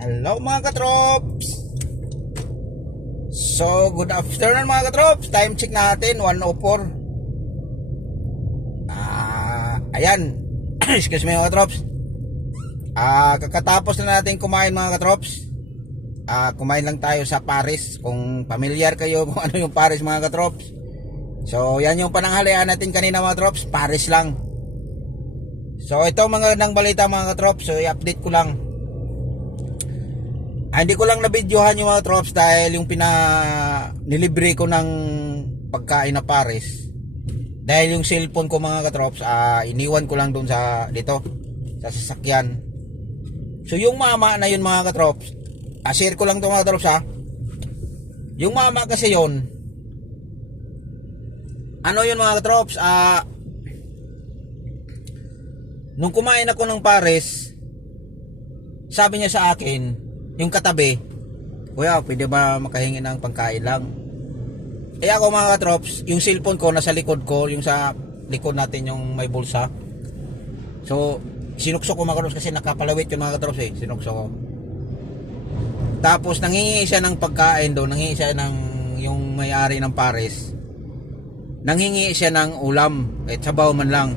Hello mga katrops! So, good afternoon mga katrops. Time check natin, 104. Ah, ayan. Excuse me mga katrops. Ah, kakatapos na natin kumain mga katrops. Ah, kumain lang tayo sa Paris. Kung familiar kayo kung ano yung Paris mga katrops. So, yan yung pananghalian natin kanina mga katrops. Paris lang. So, ito mga nang balita mga katrops. So, i-update ko lang. Ah, hindi ko lang na-videohan yung mga trops dahil yung pina nilibre ko ng pagkain na Paris. Dahil yung cellphone ko mga katrops, ah, iniwan ko lang doon sa dito sa sasakyan. So yung mama na yun mga katrops, ah, share ko lang to mga katrops ha. Yung mama kasi yon ano yun mga katrops, ah, nung kumain ako ng Paris, sabi niya sa akin, yung katabi, Kuya, pwede ba makahingi ng pangkain lang? Eh ako mga katrops, yung cellphone ko nasa likod ko, yung sa likod natin yung may bulsa. So, sinukso ko mga katrops kasi nakapalawit yung mga katrops eh, sinukso ko. Tapos nangingi siya ng pagkain doon, nangingi siya ng yung may-ari ng Paris. Nanghingi siya ng ulam, kahit sabaw man lang.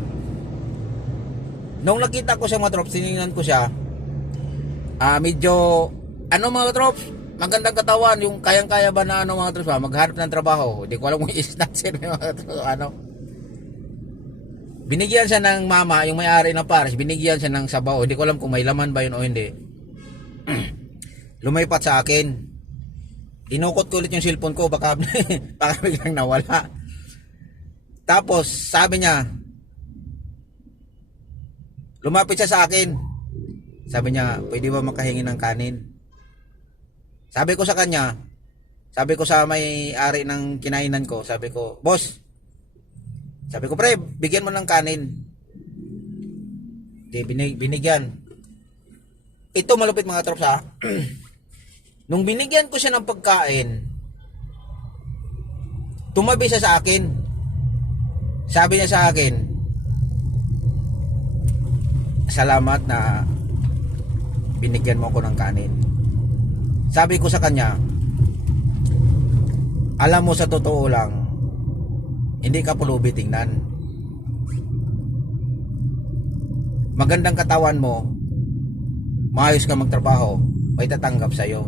Nung nakita ko siya mga trops, tinignan ko siya, ah medyo ano mga trops, magandang katawan, yung kayang-kaya ba na ano mga trops, ah, maghanap ng trabaho. Hindi ko alam kung is-sir mga trops, ano. Binigyan siya ng mama, yung may-ari ng Paris, binigyan siya ng sabaw. Hindi ko alam kung may laman ba yun o hindi. Lumipat sa akin. Inukot ko ulit yung cellphone ko, baka, baka biglang nawala. Tapos, sabi niya, lumapit siya sa akin. Sabi niya, pwede ba makahingi ng kanin? Sabi ko sa kanya, sabi ko sa may-ari ng kinainan ko, sabi ko, boss, sabi ko, pre, bigyan mo ng kanin. Di, binig, binigyan. Ito malupit mga trops ha. Nung binigyan ko siya ng pagkain, tumabi siya sa akin. Sabi niya sa akin, salamat na binigyan mo ko ng kanin. Sabi ko sa kanya, alam mo sa totoo lang, hindi ka pulubi tingnan. Magandang katawan mo, maayos ka magtrabaho, may tatanggap sa'yo.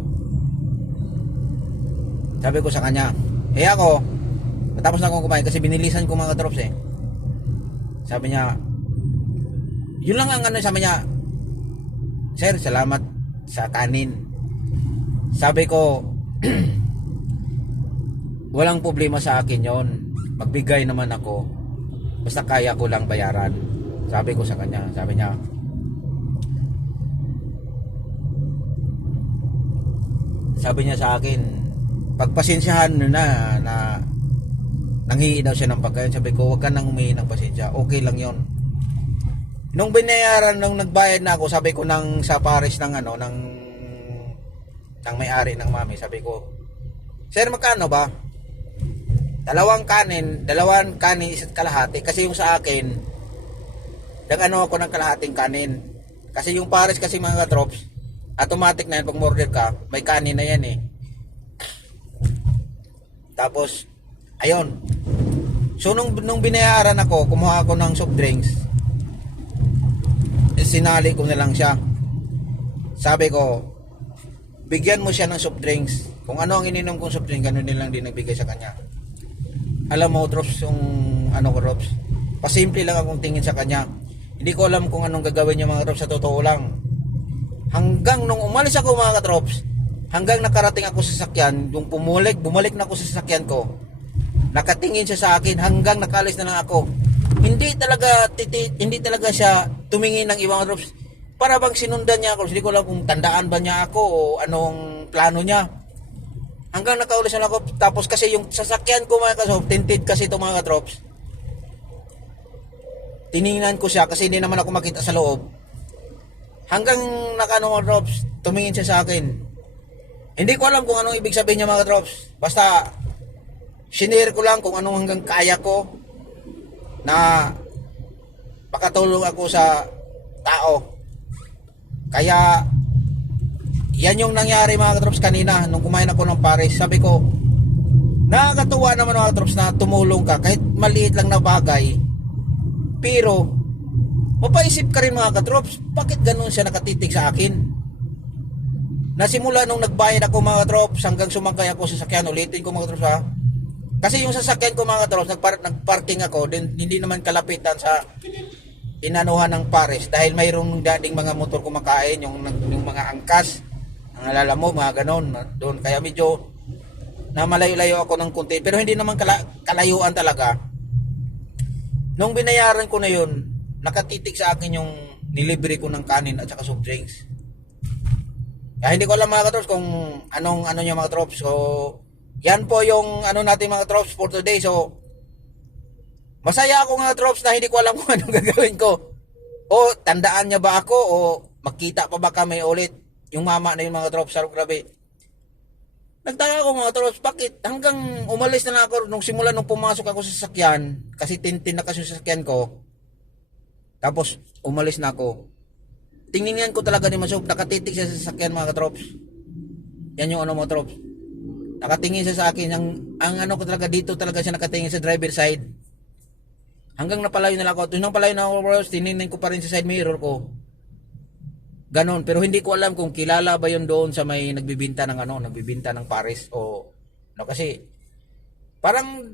Sabi ko sa kanya, eh ako, natapos na akong kumain kasi binilisan ko mga drops eh. Sabi niya, yun lang ang ano sabi niya, Sir, salamat sa kanin. Sabi ko, walang problema sa akin yon. Magbigay naman ako. Basta kaya ko lang bayaran. Sabi ko sa kanya, sabi niya, sabi niya sa akin, pagpasensyahan mo na na nanghihi daw siya ng pagkain. Sabi ko, huwag ka nang humihi ng pasensya. Okay lang yon. Nung binayaran, nung nagbayad na ako, sabi ko nang sa Paris ng ano, ng ng may-ari ng mami, sabi ko, Sir, magkano ba? Dalawang kanin, dalawang kanin, isa't kalahati. Kasi yung sa akin, nag-ano ako ng kalahating kanin. Kasi yung Paris kasi mga drops, automatic na yan, pag order ka, may kanin na yan eh. Tapos, ayun. So, nung, nung binayaran ako, kumuha ako ng soft drinks, eh, sinali ko na lang siya. Sabi ko, bigyan mo siya ng soft drinks. Kung ano ang ininom kong soft drinks, ganun din lang din nagbigay sa kanya. Alam mo, Drops, yung ano ko, Drops, pasimple lang akong tingin sa kanya. Hindi ko alam kung anong gagawin niya mga Drops sa totoo lang. Hanggang nung umalis ako mga Drops, hanggang nakarating ako sa sakyan, yung pumulik, bumalik na ako sa sakyan ko, nakatingin siya sa akin hanggang nakalis na lang ako. Hindi talaga titi, hindi talaga siya tumingin ng ibang drops. Para bang sinundan niya ako, hindi ko alam kung tandaan ba niya ako o anong plano niya. Hanggang nakaulis na lang ako, tapos kasi yung sasakyan ko mga kasob, tinted kasi ito mga drops. Tiningnan ko siya kasi hindi naman ako makita sa loob. Hanggang nakano mga drops, tumingin siya sa akin. Hindi ko alam kung anong ibig sabihin niya mga drops. Basta, sinare ko lang kung anong hanggang kaya ko na makatulong ako sa tao. Kaya yan yung nangyari mga katrops kanina nung kumain ako ng pares. Sabi ko, nakakatuwa naman mga katrops na tumulong ka kahit maliit lang na bagay. Pero, mapaisip ka rin mga katrops, bakit ganun siya nakatitig sa akin? Nasimula nung nagbayad ako mga katrops hanggang sumakay ako sa sakyan, ulitin ko mga katrops ha. Kasi yung sasakyan ko mga katrops, nagpar- nagparking ako, din, hindi naman kalapitan sa inanuhan ng pares dahil mayroong dating mga motor kumakain, yung, yung mga angkas, ang alala mo, mga ganon, doon. Kaya medyo na malayo-layo ako ng kunti, pero hindi naman kala- kalayuan talaga. Nung binayaran ko na yun, nakatitig sa akin yung nilibre ko ng kanin at saka soft drinks. Kaya hindi ko alam mga katrops kung anong ano niya mga trops. So, yan po yung ano natin mga trops for today. So, masaya ako mga trops na hindi ko alam kung anong gagawin ko. O, tandaan niya ba ako? O, magkita pa ba kami ulit? Yung mama na yung mga trops, sarap grabe. Nagtaka ako mga trops, bakit hanggang umalis na ako nung simula nung pumasok ako sa sasakyan, kasi tintin na kasi yung sasakyan ko, tapos umalis na ako, tingnan ko talaga ni Masok, nakatitig siya sa sasakyan mga katrops. Yan yung ano mga trops. Nakatingin siya sa akin, ang, ang ano ko talaga dito talaga siya nakatingin sa driver side. Hanggang napalayo na lang ako. Nung napalayo na ako, bros, tinignan ko pa rin sa side mirror ko. Ganon, pero hindi ko alam kung kilala ba yun doon sa may nagbibinta ng ano, nagbibinta ng pares o no kasi parang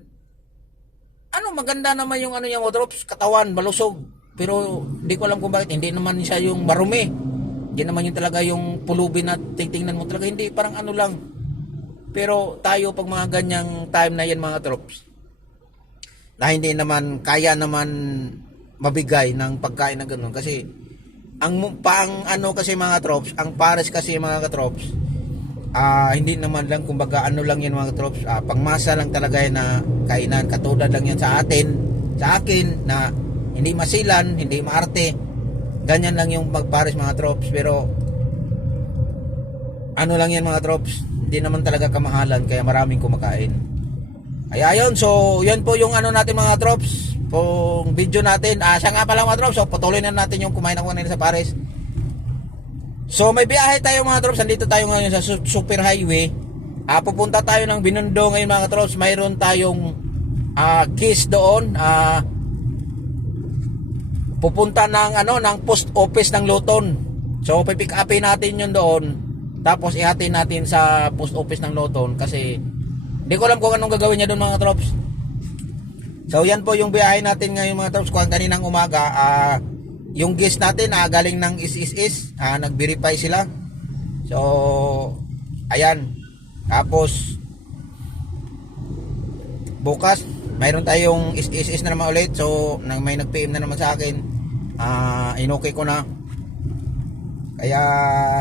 ano maganda naman yung ano yung drops katawan malusog. Pero hindi ko alam kung bakit. Hindi naman siya yung marumi. Hindi naman yung talaga yung pulubi na titingnan mo. Talaga hindi parang ano lang. Pero tayo pag mga ganyang time na yan mga drops na hindi naman kaya naman mabigay ng pagkain na ganun kasi ang pang ano kasi mga tropes, ang pares kasi mga katrops, ah hindi naman lang kumbaga ano lang yan mga tropes, ah, pangmasa lang talaga yan na kainan. Katulad lang yan sa atin, sa akin na hindi masilan, hindi maarte. Ganyan lang yung magpares mga tropes pero ano lang yan mga tropes, hindi naman talaga kamahalan kaya maraming kumakain. Ay ayun, so yun po yung ano natin mga tropes, pong video natin. Ah, siya nga pala mga tropes, so patuloy na natin yung kumain ako kanina sa Paris. So may biyahe tayo mga tropes, nandito tayo ngayon sa su- super highway. Ah, pupunta tayo ng Binondo ngayon mga tropes, mayroon tayong ah, kiss doon. Ah, pupunta ng ano ng post office ng Luton. So pipick upin natin yun doon. Tapos ihatin natin sa post office ng Luton kasi hindi ko alam kung anong gagawin niya doon mga trops. So yan po yung biyahe natin ngayon mga trops. Kung kaninang umaga, ah yung guest natin ah, galing ng is-is-is, ah, nag-verify sila. So, ayan. Tapos, bukas, mayroon tayong is-is na naman ulit. So, nang may nag-PM na naman sa akin, ah inokay ko na. Kaya,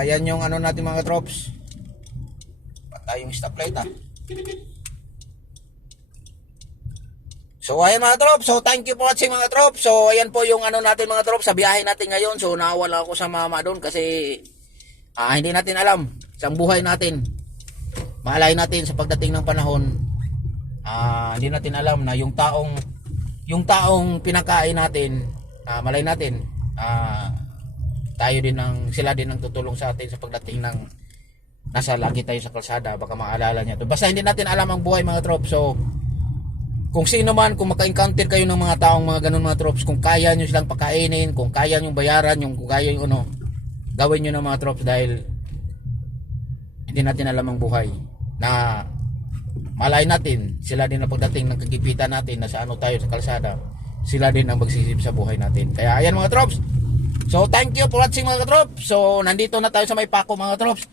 yan yung ano natin mga trops. Patay yung stoplight ah. So ayan mga trop, so thank you for watching mga trop. So ayan po yung ano natin mga trop sa biyahe natin ngayon. So nawala ako sa mama doon kasi ah, hindi natin alam sa buhay natin. Malay natin sa pagdating ng panahon. Ah, hindi natin alam na yung taong yung taong pinakain natin, ah, malay natin ah, tayo din ang sila din ang tutulong sa atin sa pagdating ng nasa lagi tayo sa kalsada baka maalala niya to basta hindi natin alam ang buhay mga trop so kung sino man, kung maka-encounter kayo ng mga taong mga ganun mga tropes, kung kaya nyo silang pakainin, kung kaya nyo bayaran, yung kung kaya yung ano, gawin nyo ng mga tropes dahil hindi natin alam ang buhay na malay natin, sila din ang pagdating ng kagipitan natin na sa ano tayo sa kalsada, sila din ang magsisip sa buhay natin. Kaya ayan mga tropes. So thank you for watching mga tropes. So nandito na tayo sa may pako mga tropes.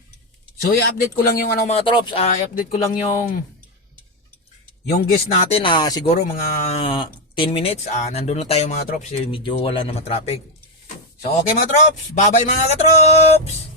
So i-update ko lang yung ano mga tropes, ah, i-update ko lang yung yung guest natin ah siguro mga 10 minutes ah nandun na tayo mga trops. Eh, medyo wala naman traffic. So okay mga trops. Bye bye mga katrops